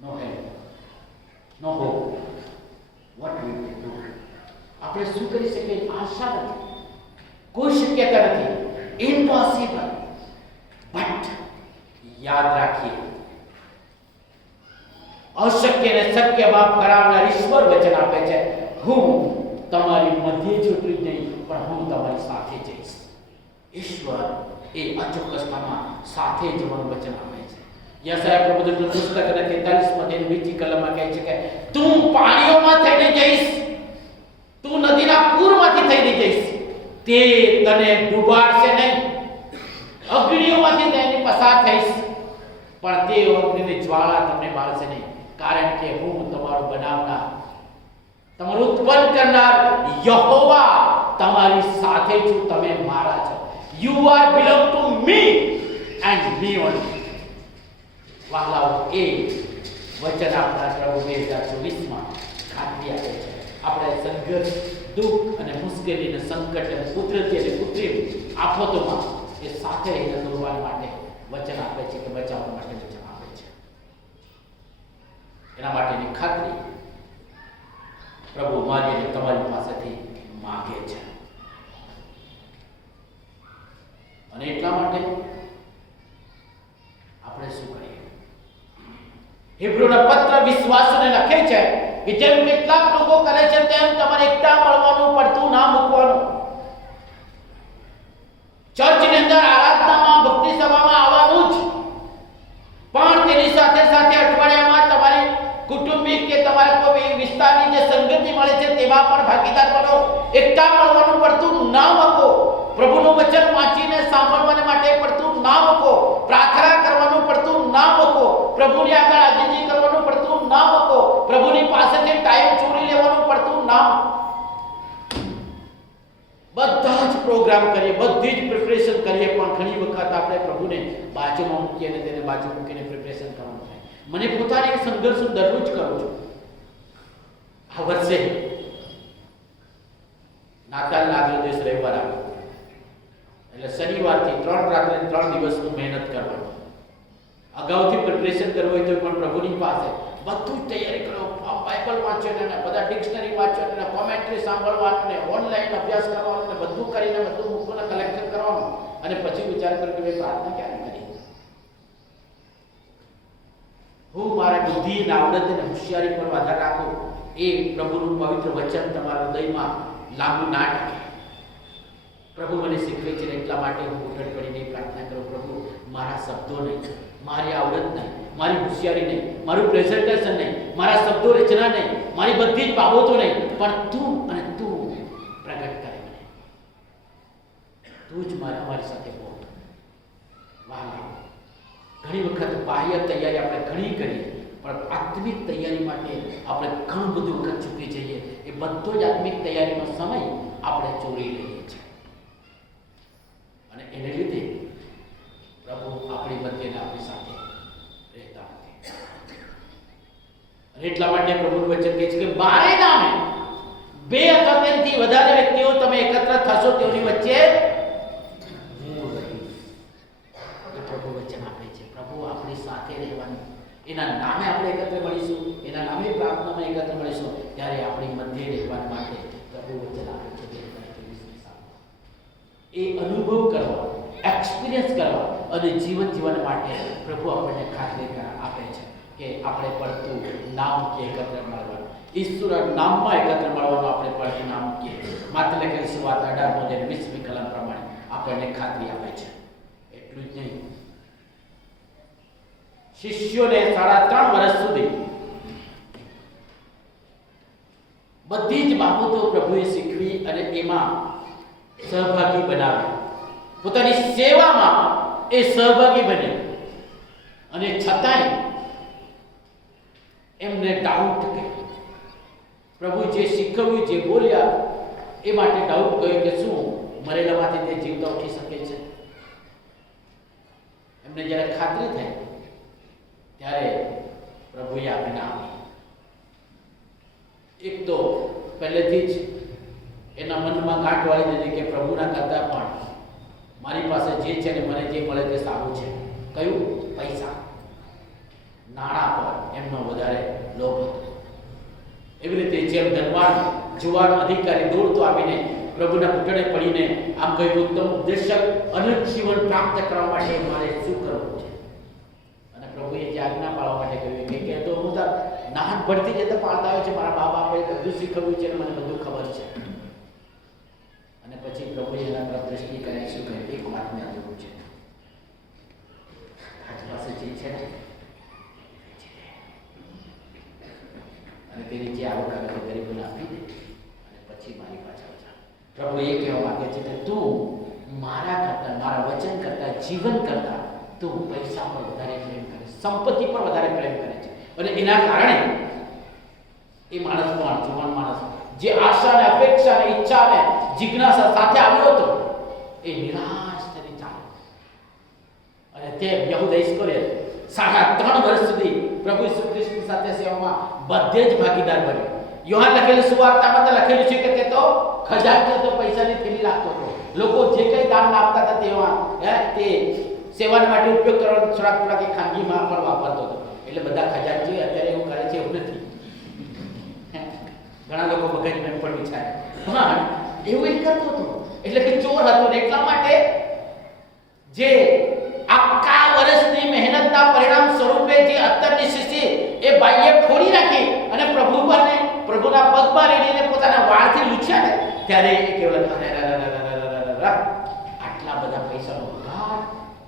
No help, no hope. What we will do? આપણે શું કરી શકીએ? આશા નથી, કોઈ શક્યતા નથી, ઇમ્પોસિબલ. બટ યાદ રાખીએ, અશક્યને શક્યમાં કરાવનાર ઈશ્વર વચન આપે છે, હું તમારી મધ્ય છૂટી નહીં, પણ હું તમારી સાથે જઈશ. ઈશ્વર એ અચોક્કસતામાં સાથે જવાનું વચન આપે છે. યશાયા પ્રવચનનું પુસ્તક અને 43મા અધ્યાયની બીજી કલમમાં કહે છે કે તું પાણીઓમાં થઈને જઈશ, તું નદીના પૂરમાંથી થઈને જઈશ, તે તને ડૂબાડશે નહીં. અગ્નિઓમાંથી તેની પસાર થઈશ, પણ તે અગ્નિની જ્વાળા તમને બાળશે નહીં, કારણ કે હું તમારું બનાવનાર, તમારું ઉત્પન્ન કરનાર યહોવા તમારી સાથે છું. તમે મારા છો. You are belong to me and me only. વહાલાઓ, એ વચન આપનાર પ્રભુ 2024માં ખાતરી આપે છે. આપણે સંઘર્ષ, દુઃખ અને મુશ્કેલી અને સંકટ અને કુદરતી અને કૃત્રિમ આફતોમાં એ સાથે રહીને દોરવા માટે વચન આપે છે, કે બચાવવા માટે વચન આપે છે. એના માટેની ખાતરી પ્રભુ મારી અને તમારી પાસેથી માગે છે. અને એટલા માટે આપણે શું કરીએ? હિબ્રુના પત્ર વિશ્વાસને લખે છે કે જેમ કેટલાક લોકો કરે છે તેમ તમારે એકતા મળવાનું, પડતું ના મૂકવાનું. ચર્ચની અંદર આરાધનામાં, ભક્તિ સભામાં આવવાનું જ, પણ તેની સાથે સાથે અઠવાડિયામાં તમારી કુટુંબિક કે તમારા કોઈ વિસ્તારની જે સંગતિ મળે છે તેમાં પણ ભાગીદાર બનો. એકતા મળવાનું પડતું ના મૂકો. પ્રભુનું વચન વાંચીને સાંભળવાને માટે પડતું ના મૂકો. પ્રાર્થના કરવાનું પડતું ના મૂકો. પ્રભુની આગળ આજીજી કરવાનું પડતું ના મૂકો. પ્રભુની પાસેથી ટાઈમ ચોરી લેવાનું પડતું ના મૂકો. બધા જ પ્રોગ્રામ કરીએ, બધી જ પ્રિપરેશન કરીએ, પણ ઘણી વખત આપણે પ્રભુને બાજુમાં મૂકીએ અને તેને બાજુ મૂકીને પ્રિપરેશન કરવાનું થાય. મને પોતાને સંઘર્ષ હું દરરોજ કરું છું. આ વર્ષે નાતાલના આગલો દિવસ રવિવાર આવ્યો, એટલે શનિવારથી 3 રાત્રે 3 દિવસ હું મહેનત કરવાની. અગાઉથી પ્રિપરેશન કરવું હોય તો પણ પ્રભુની પાસે બધું જ તૈયારી કરો. બાઇબલ વાંચો ને બધા ડિક્શનરી વાંચો ને કોમેન્ટ્રી સાંભળવાનું ને ઓનલાઈન અભ્યાસ કરવાનો ને બધું કરીને બધું મૂકવાનું, કલેક્શન કરવાનું, અને પછી વિચાર કર્યો કે ભાઈ પ્રાર્થના ક્યારે કરી? હું મારા બુદ્ધિ અને આવડત અને હોશિયારી પર આધાર રાખું, એ પ્રભુનું પવિત્ર વચન તમારા હૃદયમાં લાગુ ના ટકે. પ્રભુ મને શીખવે છે, એટલા માટે હું ઉઠડ પડીને પ્રાર્થના કરું, પ્રભુ મારા શબ્દો નહીં, મારી આવડત નહીં, મારી હોશિયારી નહીં, મારું પ્રેઝન્ટેશન નહીં, મારા શબ્દો રચના નહીં, મારી બધી જ બાબતો નહીં, પણ તું અને તું પ્રગટ કરે મને. તું જ મારી સાથે બોલ. વાહ, ઘણી વખત બાહ્ય તૈયારી આપણે ઘણી કરીએ, પણ આત્મિક તૈયારી માટે આપણે ઘણું બધું વખત ચૂકી જઈએ. એ બધો જ આત્મિક તૈયારીનો સમય આપણે ચોરી લઈએ છીએ, અને એને લીધે પ્રભુ આપણી મધ્યને આપણી સાથે રહેતા નથી. અને એટલા માટે પ્રભુનું વચન કહે છે કે મારે નામે 2 અથવા તેથી વધારે વ્યક્તિઓ તમે એકત્ર થશો તેઓની વચ્ચે હું રહીશ. એ પ્રભુ વચન આપે છે. પ્રભુ આપણી સાથે રહેવાનું, એના નામે આપણે એકત્ર મળીશું, એના નામે પ્રાર્થનામાં એકત્ર મળીશું, ત્યારે આપણી મધ્ય રહેવા માટે પ્રભુ વચન આપે છે. એ અનુભવ કરવા, એક્સપિરિયન્સ કરવા અને જીવન જીવન માટે પ્રભુ આપણને ખાતરી આપે છે કે આપણે પડતું નામ કે એકત્ર મળવાનું, ઈશ્વરના નામમાં એકત્ર મળવાનું આપણે પડતું નામ કે માત્ર લખેલી સુવાર્ત 18:20 કલમ પ્રમાણે આપણને ખાતરી આપે છે. એટલું જ નહીં, શિષ્યોને 3.5 વર્ષ સુધી બધી જ બાબતો પ્રભુએ શીખવી અને એમાં સહભાગી બનાવ્યા. પોતાની સેવામાં એ સહભાગી બન્યા, અને છતાંય એમને ડાઉટ ગયો. પ્રભુ જે શીખવ્યું, જે બોલ્યા, એ માટે ડાઉટ ગયો કે શું મરેલામાંથી તે જીવતા ઉઠી શકે છે? એમને જ્યારે ખાતરી થઈ ત્યારે પ્રભુએ આજ્ઞા આપી એક તો પહેલેથી જ એના મનમાં ગાંઠ વાળી દીધી કે પ્રભુના કરતાં પણ મારી પાસે જે છે ને મને જે મળે તે સારું છે. કયું? પૈસા, નાણાં પર એમનો વધારે લોભ હતો. એવી રીતે જેમ ધનવાન જુવાન અધિકારી દોડતો આવીને પ્રભુના ઘૂંટણે પડીને આમ કહ્યું, ઉત્તમ ઉપદેશક, અનંત જીવન પ્રાપ્ત કરવા માટે મારે શું કરવું છે? અને પ્રભુએ જે આજ્ઞા પાળવા માટે કહ્યું કે તો હું તો નાનપણથી જે તો પાળતા આવ્યો છે, મારા મા બાપે બધું શીખવ્યું છે, મને બધું ખબર છે. અને પછી પ્રભુએ એના તરફ દ્રષ્ટિ કરી શું કહે, એક વાતને અધૂરું છે, આજ પાસે જે છે ને અને તેની જે આવક આવે તે ગરીબોને આપી દે અને પછી મારી પાછળ જા. પ્રભુ એ કહેવા માંગે છે કે તું મારા કરતા, મારા વચન કરતા, જીવન કરતા તું પૈસા પર વધારે પ્રેમ કરે, સંપત્તિ પર વધારે પ્રેમ કરે છે. અને એના કારણે એ માણસ પણ, જુવાન માણસ જે આશા ને અપેક્ષા ને ઈચ્છા ને જિજ્ઞાસા સાથે આવ્યો હતો, એ નિરાશ થઈને ચાલ્યો. અને તે યહૂદા ઇસ્કરિયોત 3.5 વર્ષ સુધી પ્રભુ ઈસુ ખ્રિસ્તની સાથે સેવામાં બધે જ ભાગીદાર બન્યો. યોહાન લખેલી સુવાર્તામાં તો લખેલું છે કે તે તો ખજાનચી તો પૈસાની થેલી રાખતો હતો. લોકો જે કંઈ દાન આપતા હતા તેમાં તે સેવા માટે ઉપયોગ કરવાનો થોડાક એ ખાનગીમાં પણ વાપરતો હતો. એટલે બધા ખજાનચી અત્યારે એવું કરે છે એવું નથી. ઘણા લોકો મગજમાં પણ વિચારે પણ એવું એ કરતો હતો. એટલે કે ચોર હતો ને એટલા માટે જે આખા વર્ષની મહેનતના પરિણામ સ્વરૂપે જે અત્તરની શીશી એ ભાઈએ ફોડી નાખી અને પ્રભુના પગમાં રેડીને પોતાના વાળથી લૂછ્યા ને ત્યારે એ કેવલ આટલા બધા પૈસાનો ભાર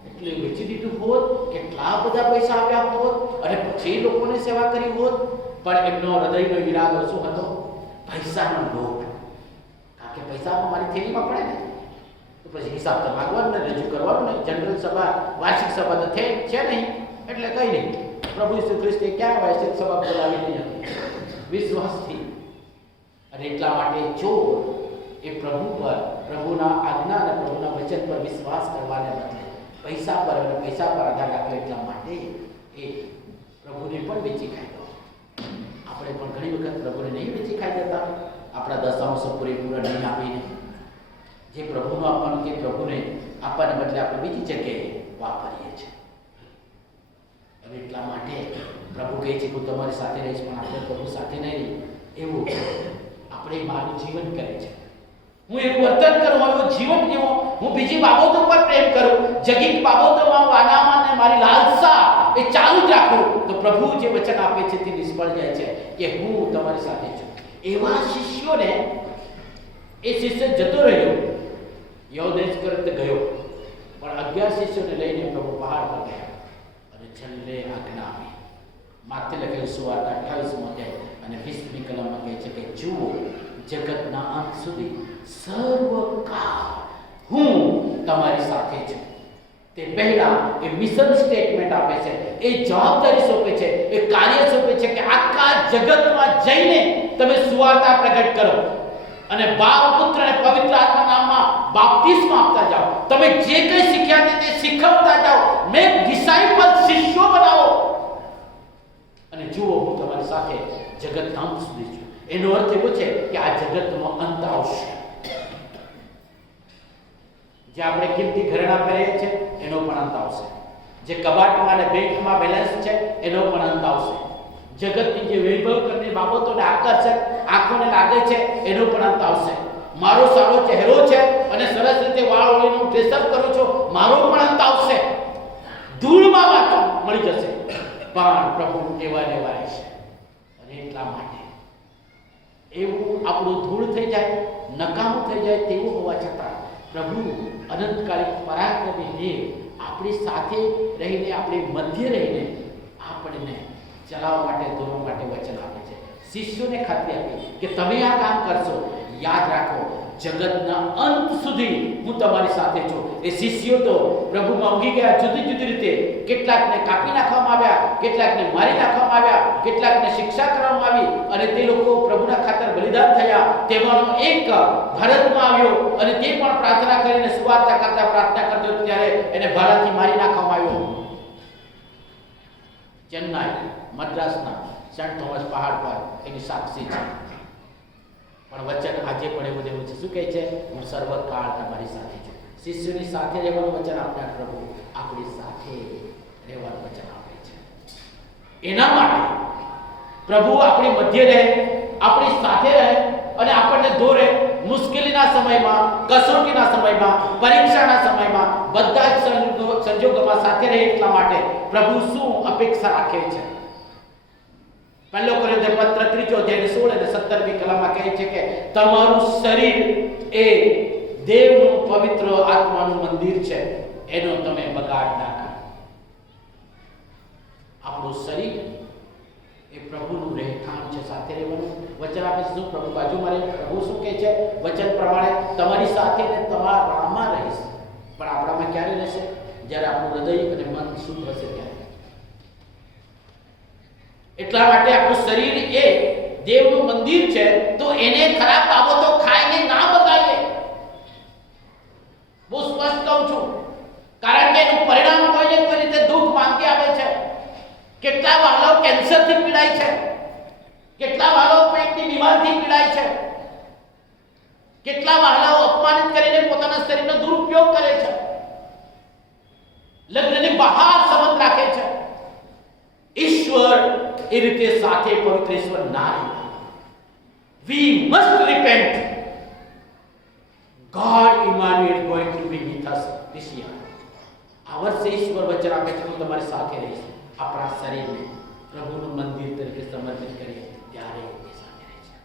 એટલે વેચી દીધું હોત, કેટલા બધા પૈસા આવ્યા હોત અને પછી લોકોને સેવા કરી હોત. પણ એમનો હૃદયનો ઈરાદો શું હતો? પૈસાનો લોભ. કારણ કે પૈસામાં મારી થેલીમાં પડે ને તો પછી હિસાબ તો માંગવાનો ને, રજૂ કરવાનો ને. જનરલ સભા, વાર્ષિક સભા તો છે નહીં એટલે કંઈ નહીં. પ્રભુ ઈસુ ખ્રિસ્તે ક્યાં વાર્ષિક સભા બોલાવી નહીં હતી? વિશ્વાસથી. અને એટલા માટે ચોર એ પ્રભુ પર, પ્રભુના આજ્ઞા અને પ્રભુના વચન પર વિશ્વાસ કરવાને બદલે પૈસા પર અને પૈસા પર આધાર રાખ્યો. એટલા માટે એ પ્રભુને પણ વેચી ખાઈ. આપણે પણ ઘણી વખત પ્રભુને નહીં વેચી ખાઈ જતા, આપણા દશાંશો પૂરેપૂરા નહીં આપીને. જે પ્રભુનું આપવાનું કે પ્રભુને આપવાને બદલે આપણે બીજી જગ્યાએ વાપરીએ છીએ. અને એટલા માટે પ્રભુ કહે છે હું તમારી સાથે રહીશ, પણ આપણે પ્રભુ સાથે નહીં રહી એવું આપણે મારું જીવન કરે છે. હું એવું વર્તન કરું, એવું જીવન જીવું, હું બીજી બાબતો પર પ્રેમ કરું, જગીક બાબતોમાં વાનામાં ને મારી લાલસા એ ચાલુ જ રાખું, તો પ્રભુ જે વચન આપે છે તે નિષ્ફળ જાય છે કે હું તમારી સાથે છું. એવા શિષ્યોને એ શિષ્ય જતો રહ્યો, યહૂદા ઇસ્કરિયોત ગયો, પણ 11 શિષ્યોને લઈને પ્રભુ પહાડ પર ગયા અને છેલ્લે આજ્ઞા આપી. માથે લખેલું સુવાર્તા 28 અને 20મી કલમમાં કહે છે કે જુઓ, જગતના અંત સુધી સર્વકાળ હું તમારી સાથે છું. તે પહેલા એ મિશન સ્ટેટમેન્ટ આપે છે, એ જવાબદારી સોંપે છે, એ કાર્ય સોંપે છે કે આખા જગતમાં જઈને તમે સુવાર્તા પ્રગટ કરો અને બાપ, પુત્ર અને પવિત્ર આત્મા નામમાં બાપ્તિસ્મ આપતા જાઓ. તમે જે કંઈ શીખ્યા છે તે શીખવતા જાઓ. મેક ડિસાઇપલ, શિષ્યો બનાવો. અને જુઓ હું તમારી સાથે જગતના અંત સુધી છું. એનો અર્થ એવો છે કે આ જગતનો અંત આવશે. જે આપણે કિંમતી ઘરેણાં પહેરીએ છીએ એનો પણ અંત આવશે. જે કબાટમાં અને બેંકમાં બેલેન્સ છે એનો પણ અંત આવશે. જગતની જે વૈભવ કરની બાબતોને આકર્ષક આંખોને લાગે છે એનો પણ અંત આવશે. મારો સારો ચહેરો છે અને સરસ રીતે વાળ ઓળીને હું ડ્રેસઅપ કરું છું, મારો પણ અંત આવશે. ધૂળમાં વાતો મળી જશે, પણ પ્રભુ એવા રહેવા રહેશે. અને એટલા માટે એવું આપણું ધૂળ થઈ જાય, નકામું થઈ જાય તેવું હોવા છતાં પ્રભુ અનંતકાલિક પરાક્રમી દેવ આપણી સાથે રહીને, આપણી મધ્ય રહીને આપણને ચલાવવા માટે, દોરવા માટે વચન આપે છે. શિષ્યોને ખાતરી આપી કે તમે આ કામ કરશો, યાદ રાખો જગતના અંત સુધી હું તમારી સાથે છું. એ શિષ્યો તો પ્રભુમાં ઊંઘી ગયા જુદી જુદી રીતે. કેટલાકને કાપી નાખવામાં આવ્યા, કેટલાકને મારી નાખવામાં આવ્યા, કેટલાકને શિક્ષા કરવામાં આવી અને તે લોકો પ્રભુના ખાતર બલિદાન થયા. તેમાંનો એક ભારતમાં આવ્યો અને તે પણ પ્રાર્થના કરીને સુવાર્તા કરતા પ્રાર્થના કરતો ત્યારે એને ભાલાથી મારી નાખવામાં આવ્યો. ચેન્નાઈ, મદ્રાસના સેન્ટ થોમસ પહાડ પર એની સાક્ષી છે. પણ વચન આજે પણ એવું દેવું છે. શું કહે છે? હું સર્વકાળ તમારી સાથે છું. શિષ્યોની સાથે રહેવાનું વચન આપનાર પ્રભુ આપણી સાથે રહેવાનું વચન આપે છે. એના માટે પ્રભુ આપણી મધ્ય રહે, આપણી સાથે રહે અને આપણને દોરે. મુશ્કેલીના સમયમાં, કસોટીના સમયમાં, પરીક્ષાના સમયમાં બધા જ સંજોગોમાં સાથે રહે. એટલા માટે પ્રભુ શું અપેક્ષા રાખે છે? પહેલો કોરિન્થીયર પત્ર 3:16 અને 17મી કલમમાં કહે છે કે તમારું શરીર એ દેવનું પવિત્ર આત્માનું મંદિર છે, એનો તમે બગાડ ના કરો. આપણું શરીર એ પ્રભુનું રહેઠાણ છે, સાથે રહેવાનું વચન આપે છે. શું પ્રભુ બાજુમાં રહે? પ્રભુ શું કહે છે? વચન પ્રમાણે તમારી સાથે ને તમારામાં રહીશ. પણ આપણામાં ક્યારે રહેશે? જ્યારે આપણું હૃદય અને મન શુદ્ધ હશે ત્યારે. એટલા માટે આપણું શરીર એ દેવનું મંદિર છે, તો એને ખરાબ બાબતો ખાઈને ના બગાડીએ. બહુ સ્પષ્ટ કહું છું, કારણ કે એનું પરિણામ કોઈને કોઈ રીતે દુઃખ માંગી આવે છે. કેટલા વાલાઓ કેન્સરથી પીડાય છે, કેટલા વાલાઓ પેટની બીમારીથી પીડાય છે, કેટલા વાલાઓ અપમાનિત કરીને પોતાના શરીરનો દુરુપયોગ કરે છે, લગ્નની બહાર સંબંધ રાખે છે. ઈશ્વર એ રીતે સાથે પવિત્ર ઈશ્વર ના રહે. We must repent. God Emmanuel is going to be with us this year. આ વર્ષે ઈશ્વર વચન આપે છે હું તમારી સાથે રહીશ. આપણા શરીરને પ્રભુનું મંદિર તરીકે સમર્પિત કરીએ ત્યારે એ સાથે રહે છે.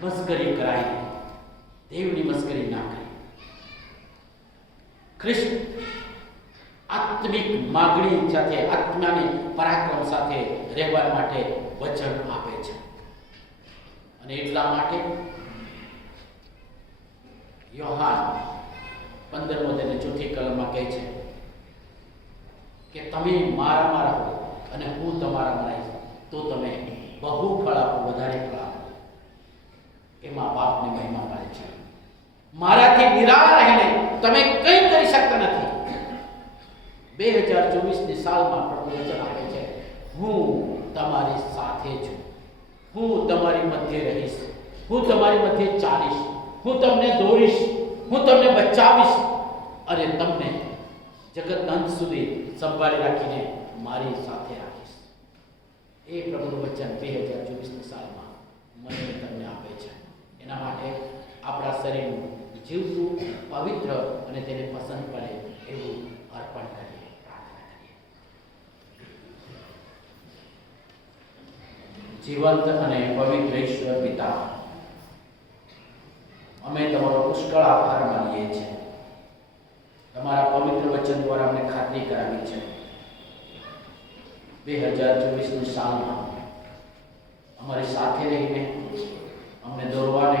મસ્કરી કરાય નહીં, દેવની મસ્કરી ના કરી. ખ્રિસ્ત આત્મિક માગણી સાથે, આત્માની પરાક્રમ સાથે રહેવા માટે વચન આપે છે. અને એટલા માટે યોહાન 15:4 કલમમાં કહે છે કે તમે મારામાં રહો અને હું તમારામાં રહીશ તો તમે બહુ ફળ આપો, વધારે ફળ આપો. એમાં બાપની મહિમા મળે છે. મારાથી નિરાળા રહીને તમે કંઈ કરી શકતા નથી. 2024ની સાલમાં પ્રભુ વચન આપે છે હું તમારી સાથે છું, હું તમારી મધ્ય રહીશ, હું તમારી મધ્ય ચાલીશ, હું તમને દોરીશ, હું તમને બચાવીશ અને તમને જગતના અંત સુધી સંભાળી રાખીને મારી સાથે રાખીશ. એ પ્રભુનું વચન 2024ની સાલમાં મને તમને આપે છે. એના માટે આપણા શરીરનું જીવતું, પવિત્ર અને તેને પસંદ પડે એવું અર્પણ કરીએ, પ્રાર્થના કરીએ. જીવંત અને પવિત્ર ઈશ્વર પિતા, અમે તમારો પુષ્કળ આભાર માનીએ છીએ. તમારા પવિત્ર વચન દ્વારા અમને ખાતરી કરાવી છે 2024ની સાલમાં અમારી સાથે રહીને અમને દોરવાને,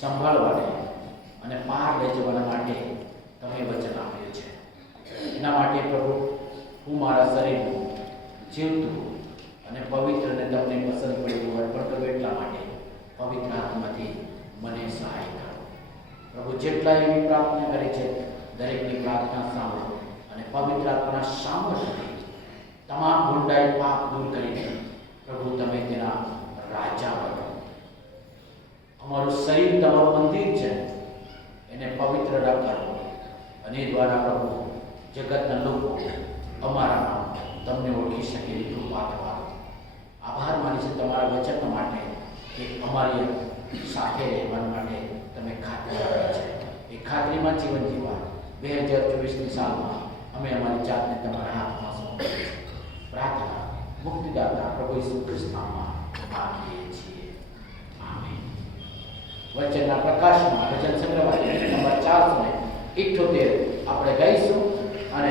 સંભાળવાને અને પાર લઈ જવાના માટે તમે વચન આપ્યું છે. એના માટે પ્રભુ હું મારા શરીરનું જીવતું અને પવિત્ર અને તમને પસંદ પડેલું અર્પણ કરું. એટલા માટે પવિત્ર આત્માથી મને સહાય કરો. પ્રભુ જેટલા એવી પ્રાર્થના કરે છે દરેકની પ્રાર્થના સાંભળો અને પવિત્ર આત્માના સામર્થ્યથી તમામ ગુંડાઈ પાપ દૂર કરીને પ્રભુ તમે તેના રાજા બનો. અમારું શરીર તમારું મંદિર છે, એને પવિત્ર કરો અને એ દ્વારા પ્રભુ જગતના લોકો અમારામાં તમને ઓળખી શકે એ કૃપા કરો. આભાર માની છે તમારા વચન માટે કે અમારી સાથે રહેવા માટે તમે ખાતરી આપી છે. એ ખાતરીમાં જીવન જીવવા 2024ની સાલમાં અમે અમારી જાતને તમારા હાથમાં સોંપીએ છીએ. પ્રાર્થના મુક્તિદાતા પ્રભુ ઈસુ ખ્રિસ્તમાં માંગીએ છીએ. આમીન. વચનના પ્રકાશમાં વચન સંગ્રહ નંબર 478 આપણે ગાઈશું અને